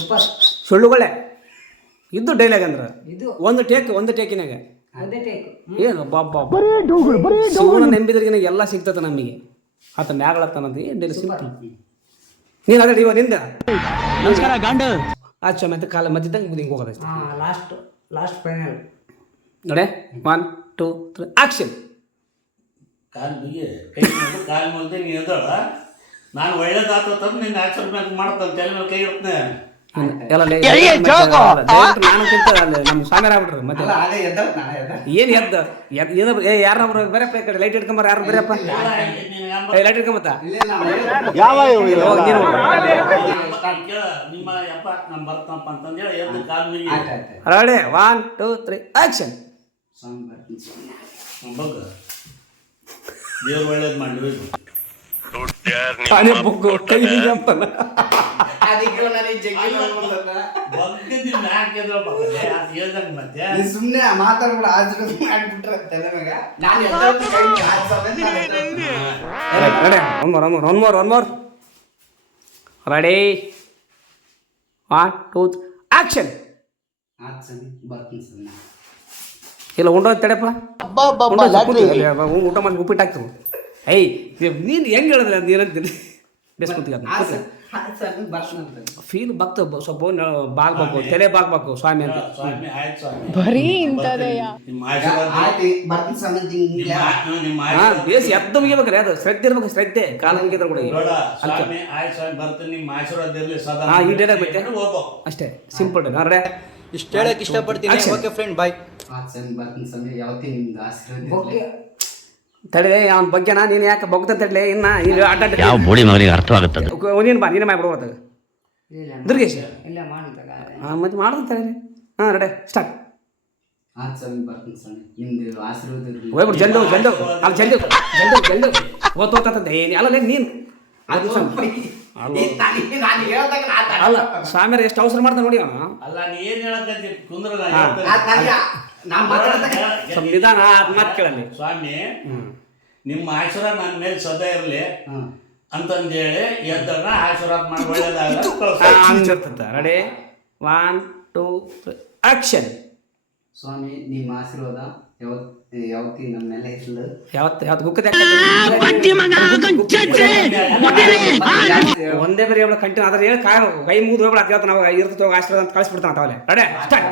Super. ಸುಳ್ಳುಗಳೇ ಇದು dialogue ಅಂದ್ರೆ ಇದು ಒಂದು ಟೇಕಿನಾಗ ಅದೇ ಟೇಕ್. ಏನು ಬಾಬಾ ಶಿವನ ನೆಂಬಿದ್ರಿಗಿನ ಎಲ್ಲ ಸಿಗ್ತದೆ ನಮಗೆ ಆತ ಮ್ಯಾಗಳತ್ತನದು ಏನು ಡೈಲಿ ಸಿಂಪಲ್. ನೀನು ಅದೇ ಇವ ನಿಂದ ನಮಸ್ಕಾರ ಗಾಂಡ ಆಚೆ ಮತ್ತೆ ಕಾಲ ಮಧ್ಯದಂಗೆ ಹಿಂಗೆ ಹೋಗೋದಷ್ಟೇ. ಲಾಸ್ಟ್ ಫೈನಲ್ ನೋಡೆ 1 2 3 ಆಕ್ಷನ್. ಕಾಲು ಬಿಗಿ ಕೈ ಮುಗಿದು ಕಾಲು ಮುಗಿದು ನೀನು ಎದ್ದಳ ನಾನು ಒಳ್ಳೇದಾತ ನಿನ್ನ ಆಚರಣೆ ಮಾಡ್ತಾನೆ ತಲೆ ಮೇಲೆ ಕೈ ಇಡ್ತೇನೆ ಎಲ್ಲ ನಾನು ಕಿಂತ ನಮ್ಮ ಸ್ವಾಮಿಯರ್ ಆಗ್ಬಿಟ್ರು ಮತ್ತೆ ಏನು ಯಾರೊಬ್ರು ಬರಪ್ಪ ಈ ಕಡೆ ಲೈಟ್ ಇಟ್ಕೊಂಬಾರ ಯಾರು ಬರಪ್ಪ ಲೈಟ್ ಇಟ್ಕೊಂಬತ್ತ ನಿಮ್ಮ ಯಪ್ಪ ನಾನು ಬರ್ತನಪ್ಪ ಅಂತಂದೇಳಿ ಎದ್ದು ಕಾಲು ಬಿಗಿ ರೆಡಿ 1 2 3 ಆಕ್ಷನ್. ಬಗ್ಗ ದೇವ್ರು ಒಳ್ಳೇದು ಮಾಡಿ ಸುಮ್ಮನೆ ಮಾತಾಡ್ಬಿಡ ಮಾಡ್ಬಿಟ್ರೆ ತಲೆ ಮ್ಯಾಗ ಒನ್ ಮೋರ್ ರೆಡಿ 1 2 ಆಕ್ಷನ್. ಬರ್ತೀನಿ ಸರ್ ಇಲ್ಲ ಉಂಡೋ ತಡೆಪ್ಪ ಊಟ ಮಾಡಿ ಉಪ್ಪಿಟ್ಟು ಹಾಕ್ತು. ಏಯ್ ನೀನು ಹೆಂಗೆ ಹೇಳಿದ್ರೆ ಅದು ಏನಂತೀನಿ ಬೇಸ್ಕೊತೀವಿ ಫೀಲ್ ಬಗ್ತವೆ ಸ್ವಲ್ಪ ಬಾಗ್ಬೇಕು ತಲೆ ಬಾಗ್ಬೇಕು ಸ್ವಾಮಿ ಅಂತ ಬರೀ ಇಂಥದೆಯಾ ಹಾಂ ಬೇಸ್ ಎದ್ದು ಮುಗಿಬೇಕ್ರಿ ಅದು ಶ್ರದ್ಧೆ ಇರ್ಬೇಕು ಶ್ರದ್ಧೆ ಕಾಲ ಮುಗಿದ್ರೆ ಕೂಡ ಹಾಂ ಈ ಡೇಟಾಗ ಬೈತೆ ಅಷ್ಟೇ ಸಿಂಪಲ್ ಡೇ ನೋಡ್ರೆ ಇಷ್ಟು ಹೇಳಕ್ಕೆ ಇಷ್ಟಪಡ್ತೀನಿ. Okay friend bye. ಬರ್ತೀನಿ ಸಮಯ ಯಾವತ್ತೇ ನಿಮ್ದು ಆಶೀರ್ವಾದ ತಡೆ ಅವನ ಬಗ್ಗೆನಾ ನೀನು ಯಾಕೆ ಬಗ್ತ ತಡ್ಲೆ ಇನ್ನ ಈಗ ಅಡ್ಡ ಯಾವ ಬೋಡಿ ಮಗನಿಗೆ ಅರ್ಥವಾಗುತ್ತದೆ. ನೀನು ಬಾ ನೀನು ಮಾಡ್ಬಿಡುವ ದುರ್ಗೇಶ್ ಇಲ್ಲ ಮಾಡ್ದಾಗ ಹಾಂ ಮತ್ತೆ ಮಾಡೋದು ತಡೆ. ಹಾಂ ರೆಡಿ ಸ್ಟಾರ್ಟ್. ಬರ್ತೀನಿ ಸಣ್ಣ ನಿಮ್ದು ಆಶೀರ್ವಾದ ಹೋಗ್ಬಿಡು ಜಲ್ದು ಅಲ್ಲಿ ಜಲ್ದು ಓದ್ತಂತೆ ಏನು ಅಲ್ಲ ನೀನು ಅದು ಅಲ್ಲ ಸ್ವಾಮಿಯರ್ ಎಷ್ಟು ಅವಸರ ಮಾಡ್ತಾನೆ ನೋಡಿ ಅವನು. ಅಲ್ಲ ನೀ ಏನು ಹೇಳಕತ್ತಿ ಕುಂದ್ರ ಸ್ವಲ್ಪ ನಿಧಾನ ಮಾತು ಕೇಳಲ್ಲಿ. ಸ್ವಾಮಿ ನಿಮ್ಮ ಆಶೀರ್ವಾದ ನನ್ನ ಮೇಲೆ ಸದಾ ಇರಲಿ ಅಂತಂದೇಳಿ ಎದ್ದನ್ನ ಆಶೀರ್ವಾದ ಮಾಡಿ ಒಳ್ಳೇದಾಗುತ್ತೆ. Ready 1 2 3 action. ಸ್ವಾಮಿ ನಿಮ್ಮ ಆಶೀರ್ವಾದ ಯಾವತ್ತಿ ನಮ್ಮ ಮೇಲೆ ಇರಲು ಯಾವತ್ತು ಗುಕ್ಕದ ಒಂದೇ ಬರೀ ಹೇಳ ಕಂಟಿನ್ಯೂ ಅದ್ರ ಹೇಳಿ ಕೈ ಮುಗಿದು ಹೋಗ್ಬಿಡ ಕೇಳ್ತ ನಾವು ಇರ್ತದೆ ಆಶೀರ್ವಾದ ಅಂತ ಕಳಿಸ್ಬಿಡ್ತಾನೆ ತಾವಲೆ. Ready start.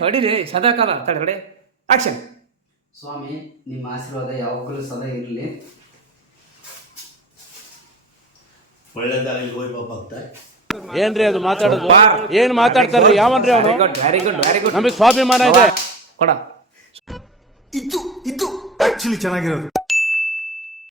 ತಡಿರಿ ಸದಾ ಕಾಲ ತಡಿ. Ready action. ಸ್ವಾಮಿ ನಿಮ್ಮ ಆಶೀರ್ವಾದ ಯಾವಾಗಲೂ ಸದಾ ಇರಲಿ. ಒಳ್ಳೇದಾಗಲಿ ಹೋಗಿ ಪಾಪ ಏನ್ರಿ ಅದು ಮಾತಾಡೋದು? ಏನ್ ಮಾತಾಡ್ತಾರ್ರಿ? ಯಾವನ್ರಿ ಅವನು? ವೆರಿ ಗುಡ್ ನಮಗೆ ಸ್ವಾಭಿಮಾನ ಇದೆ. ಕೊಡ ಇದು ಆಕ್ಚುಲಿ ಚೆನ್ನಾಗಿರೋದು.